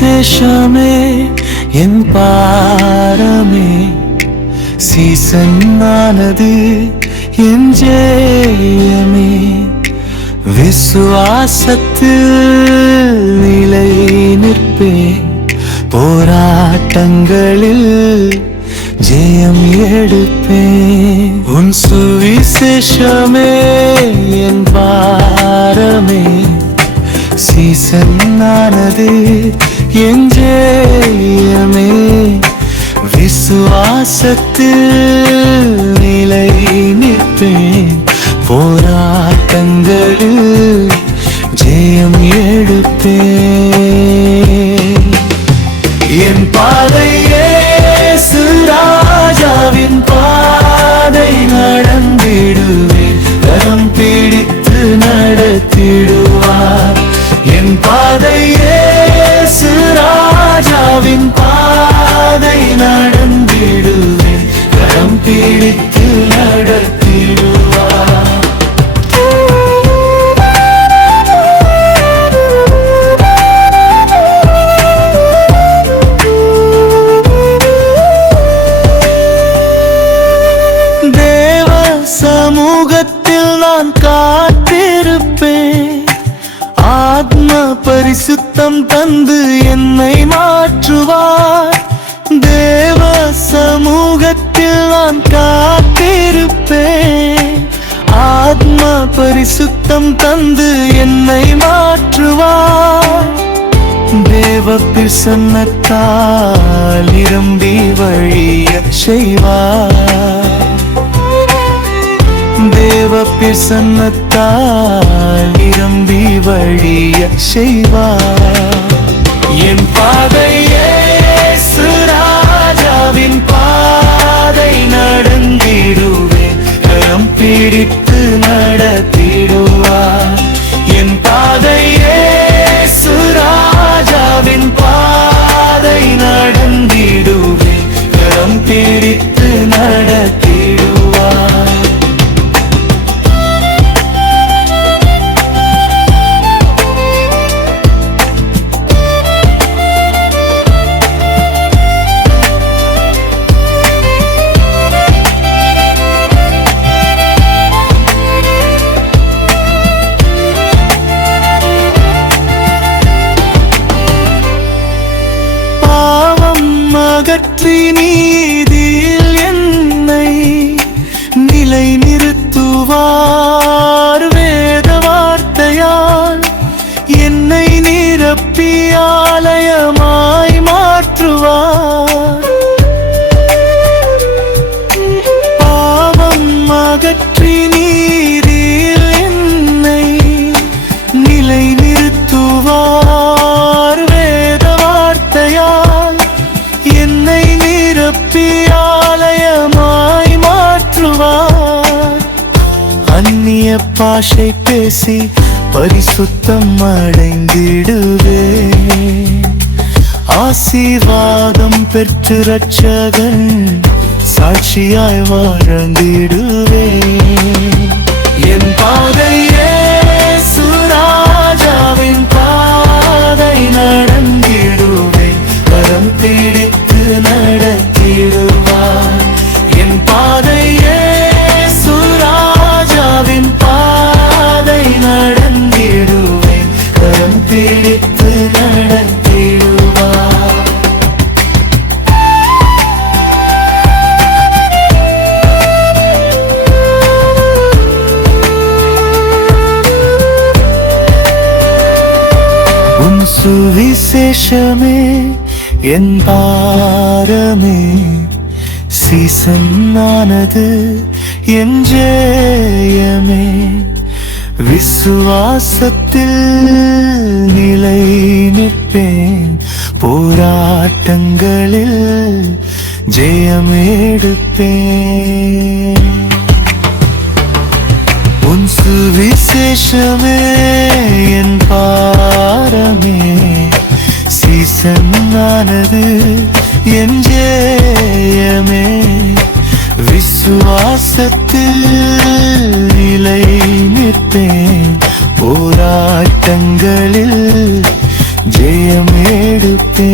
சுவிசேஷமே என் பாரமே, சீசனானது என் ஜெயமே. விசுவாசத்தில் நிலை நிற்பேன், போராட்டங்களில் ஜெயம் எடுப்பேன். உன் சுவிசேஷமே என் பாரமே, சீசனானது என் ஜெயமே. விசுவாசத்தில் நிலை நிற்பேன், போராட்டங்களில் ஜெயம் எடுப்பேன். என் பாதை இயேசு ராஜாவின் பாதை, நடந்திடுவேன், கரம் பிடித்து நடத்திடுவார். என் பாதை இயேசு ராஜாவின் பாதை, நடந்திடுவேன், கரம் பிடித்து நடத்திடுவார். தேவ சமூகத்தில் நான் காத்திருப்பேன், ஆத்ம பரிசுத்தம் தந்து என்னை மாற்றுவார். தேவ சமூகத்தில் நான் காத்திருப்பேன், ஆத்ம பரிசுத்தம் தந்து என்னை மாற்றுவார். தேவ பிரசன்னத்தால் நிரம்பி வழிய செய்வார். தேவ பிரசன்னத்தால் நிரம்பி வழிய செய்வார். என் பாதை இயேசு ராஜாவின் பாதை, நடந்திடுவேன், கரம் பிடித்து நடத்திடுவார். என் பாதை இயேசு ராஜாவின் பாதை, நடந்திடுவேன், கரம் பிடித்து நடத்திடுவார். அகற்றி நீதியில் என்னை நிலை நிறுத்துவார். வேத வார்த்தையால் என்னை நிரப்பி ஆலயமாய் மாற்றுவார். பாவம் அகற்றி நீதியில் என்னை நிலை நிறுத்துவார். வேத வார்த்தையால் என்னை நிரப்பி ஆலயமாய் மாற்றுவார். அந்நிய பாஷை பேசி பரிசுத்தம் அடைந்திடுவேன். ஆசீர்வாதம் பெற்று இரட்சகன் சாட்சியாய் வாழ்ந்திடுவேன். என் பாதை இயேசு ராஜாவின் பாதை, நடந்திடுவேன், கரம் பிடித்து நடத்திடுவார். என் பாதை இயேசு ராஜாவின் பாதை, நடந்திடுவேன், கரம் பிடித்து நடத்திடுவார். உன் சுவிசேஷமே என் பாரமே, சீசனானது என் ஜெயமே. விசுவாசத்தில் நிலை நிற்பேன், போராட்டங்களில் ஜெயம் எடுப்பேன். உன் சுவிசேஷமே என் பாரமே, சீசனானது என் ஜெயமே. விசுவாசத்தில் நிலை நிற்பேன், போராட்டங்களில் ஜெயமெடுப்பேன்.